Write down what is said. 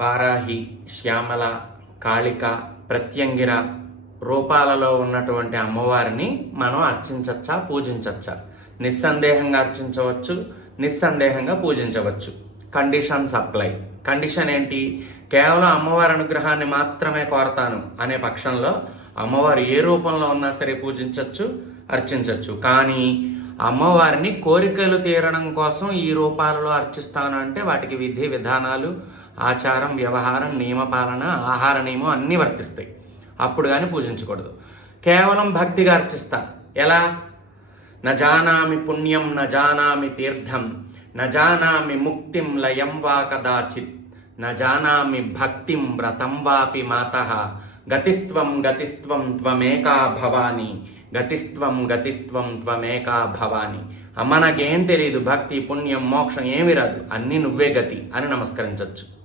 వారాహి, శ్యామల, కాళిక, ప్రత్యంగిర రూపాలలో ఉన్నటువంటి అమ్మవారిని మనం అర్చించచ్చా, పూజించచ్చా? నిస్సందేహంగా అర్చించవచ్చు, నిస్సందేహంగా పూజించవచ్చు. Conditions apply. కండిషన్ ఏంటి? కేవలం అమ్మవారి అనుగ్రహాన్ని మాత్రమే కోరతాను అనే పక్షంలో అమ్మవారు ఏ రూపంలో ఉన్నా సరే పూజించవచ్చు, అర్చించవచ్చు. కానీ అమ్మవారిని కోరికలు తీరడం కోసం ఈ రూపాలలో అర్చిస్తాను అంటే వాటికి విధి విధానాలు, ఆచారం, వ్యవహారం, నియమపాలన, ఆహార నియమం అన్నీ వర్తిస్తాయి. అప్పుడు కానీ పూజించకూడదు. కేవలం భక్తిగా అర్చిస్తా. ఎలా? నజానామి పుణ్యం నజానామి తీర్థం నజానామి ముక్తిం లయం వా కదాచిత్ నజానామి భక్తిం వ్రతం వాపి మాతః గతిస్త్వం గతిస్త్వం త్వమేకా భవాని గతిస్త్వం గతిస్త్వం త్వమేకా భవాని. అమ్మ నాకేం తెలియదు, భక్తి పుణ్యం మోక్షం ఏమి రాదు, అన్నీ నువ్వే గతి అని నమస్కరించవచ్చు.